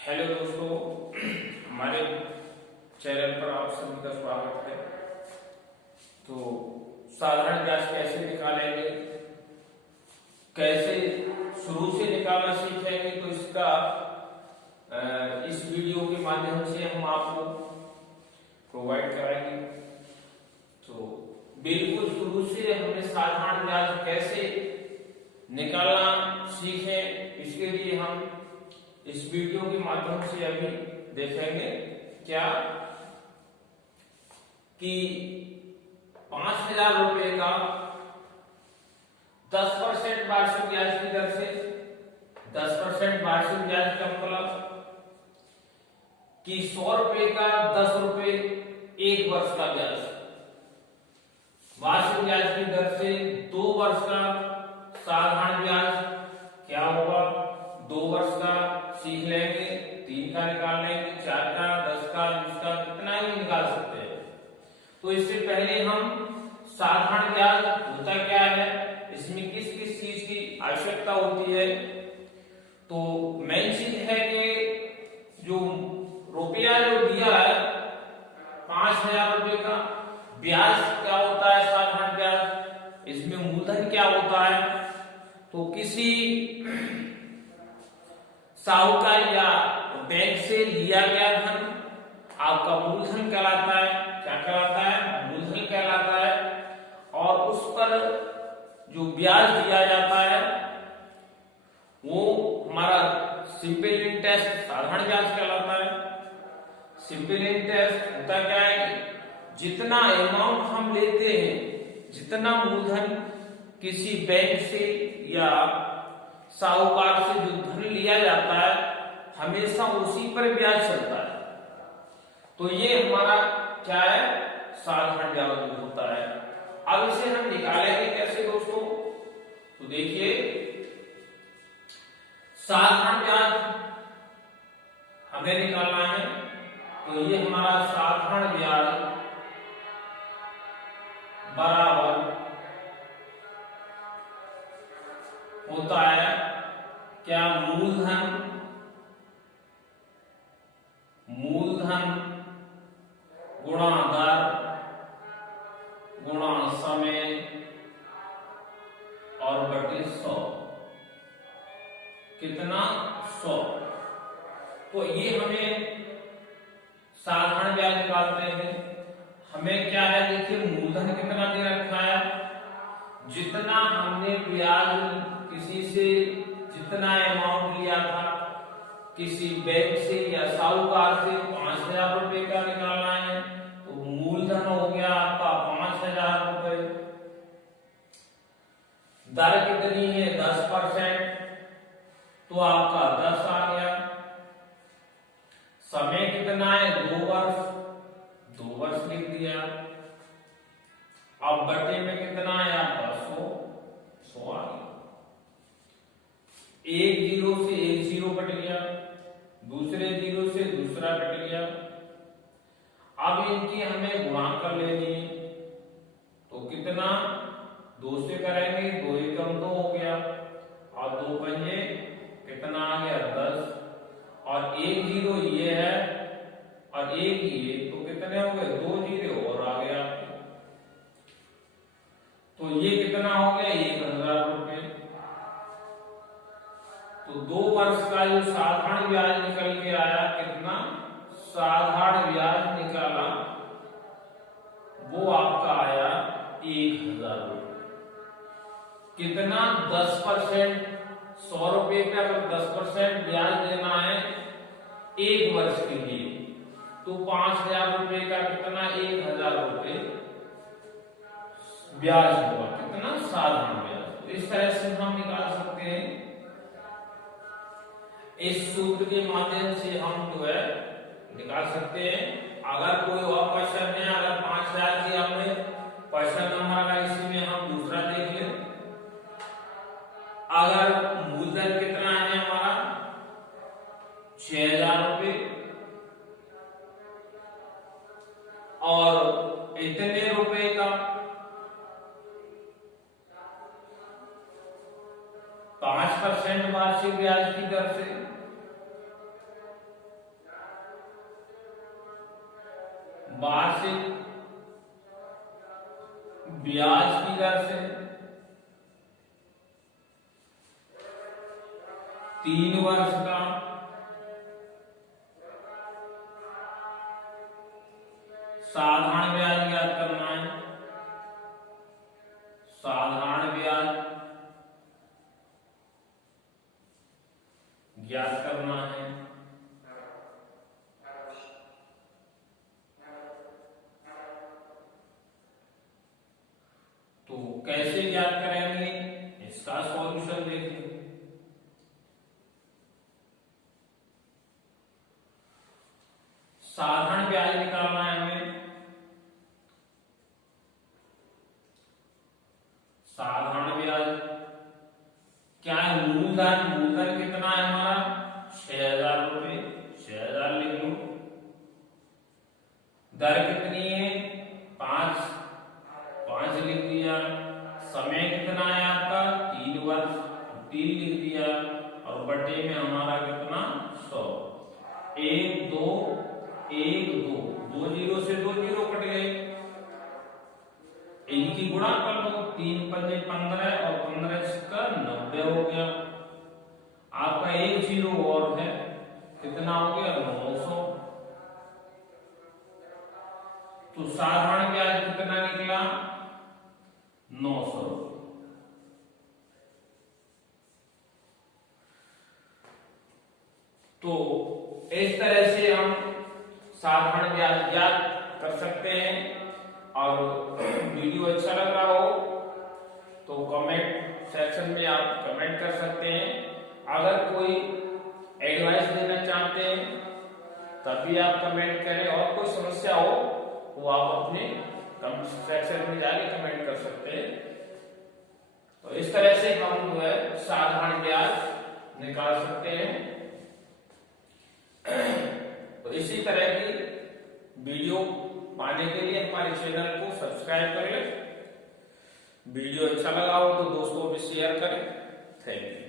Hello दोस्तों, हमारे channel पर आप सभी का स्वागत है। तो साधारण ब्याज कैसे निकालेंगे, कैसे शुरू से निकालना सीखेंगे, तो इसका इस वीडियो के माध्यम से हम आपको प्रोवाइड कराएंगे। तो बिल्कुल शुरू से हमें साधारण ब्याज कैसे निकालना सीखें, इसके लिए हम इस वीडियो के माध्यम से अभी देखेंगे क्या कि 5,000 रुपए का 10% वार्षिक ब्याज की दर से 10% वार्षिक ब्याज का मतलब कि 100 रुपए का 10 रुपए 1 वर्ष का ब्याज, वार्षिक ब्याज की दर से 2 वर्ष का साधारण ब्याज क्या होगा, 2 वर्ष का सीख लेंगे, 3 का निकाल लेंगे, 4 का, 10 का, 20 का, कितना ही निकाल सकते हैं। तो इससे पहले हम साधारण ब्याज होता क्या है, इसमें किस किस चीज की आवश्यकता होती है, तो मेन चीज है कि जो रुपया जो दिया है 5,000 रुपए का, ब्याज क्या होता है साधारण ब्याज, इसमें मूलधन क्या होता है। तो किसी साहूकार या बैंक से लिया गया धन आपका मूलधन कहलाता है। क्या कहलाता है? मूलधन कहलाता है। और उस पर जो ब्याज दिया जाता है वो हमारा सिंपल इंटरेस्ट साधारण ब्याज कहलाता है। सिंपल इंटरेस्ट होता क्या है कि जितना अमाउंट हम लेते हैं, जितना मूलधन किसी बैंक से या साहूकार से जो धन लिया जाता है, हमेशा उसी पर ब्याज चलता है। तो ये हमारा क्या है, साधारण ब्याज होता है। अब इसे हम निकालेंगे कैसे दोस्तों, तो देखिए साधारण ब्याज हमें निकालना है। तो ये हमारा साधारण ब्याज बराबर होता है क्या, मूलधन गुणा दर गुणा समय और बटे 100। कितना? 100। तो ये हमें साधारण ब्याज निकालते हैं। हमें क्या है, देखिए मूलधन कितना दे रखा है, जितना हमने ब्याज किसी से, जितना अमाउंट लिया था किसी बैंक से या साहूकार से 5,000 रुपए का निकालना है। तो मूलधन हो गया आपका 5,000 रुपए, दर कितनी है 10%, तो आपका 10 आ गया। समय कितना है 2 वर्ष, 2 वर्ष लिख दिया। अब बटे में कितना है आपका 100 आ गया। एक जीरो से एक जीरो कट गया, दूसरे जीरो से दूसरा कट गया। अब इनकी हमें गुणा कर लेनी है। तो कितना, 2 से करेंगे, 2 एकम 2 हो गया और 2 पंजे कितना आ गया 10। और एक जीरो ये है और एक ये, तो कितने हो गए 2 जीरो और आ गया। तो ये कितना हो गया 1,000 रुपए। तो 2 वर्ष का जो साधारण ब्याज निकल के आया, कितना साधारण ब्याज निकाला, वो आपका आया 1,000 रुपए। कितना? 10%। 100 रुपए पे अगर 10% ब्याज देना है 1 वर्ष के लिए, तो 5,000 रुपए का कितना 1,000 रुपए ब्याज होगा। कितना? साधारण ब्याज। तो इस तरह से हम निकाल सकते हैं। इस सूत्र के माध्यम से हम जो है निकाल सकते हैं। अगर कोई और क्वेश्चन है, अगर 5,000 की हमने क्वेश्चन नंबर का, इसी में हम दूसरा देख लें। अगर मूलधन कितना है हमारा 6,000 रुपए और इतने रुपए का 5% वार्षिक ब्याज की दर से, वार्षिक ब्याज की दर से 3 वर्ष का साधारण ब्याज ज्ञात करना है। साधारण ब्याज ज्ञात करना है। तो कैसे ज्ञात करेंगे, इसका सॉल्यूशन देखिए। साधारण ब्याज निकालना है हमें। साधारण ब्याज क्या है, मूलधन, मूलधन कितना है हमारा 6,000 रुपए, 6,000 लिख लो। दर कितनी है 5 लिख दिया। समय कितना है आपका 3 वर्ष, 3 लिख दिया। और बटे में हमारा कितना 100। 1 2 1 2, 2 जीरो से 2 जीरो कट गए, इनकी गुणा कर लो। 3 पंजे 15 और 15 का 90 हो गया। आपका 1 जीरो और है, कितना हो गया 900। तो साधारण ब्याज कितना निकला 900। तो इस तरह से हम साधारण ब्याज ज्ञात कर सकते हैं। और वीडियो अच्छा लग रहा हो तो कमेंट सेक्शन में आप कमेंट कर सकते हैं। अगर कोई एडवाइस देना चाहते हैं तब भी आप कमेंट करें, और कोई समस्या हो वो आप अपने कमेंट सेक्शन में जाके कमेंट कर सकते हैं। तो इस तरह से हम जो है साधारण ब्याज निकाल सकते हैं। तो इसी तरह की वीडियो पाने के लिए हमारे चैनल को सब्सक्राइब कर लें। वीडियो अच्छा लगा हो तो दोस्तों में शेयर करें। Thank you.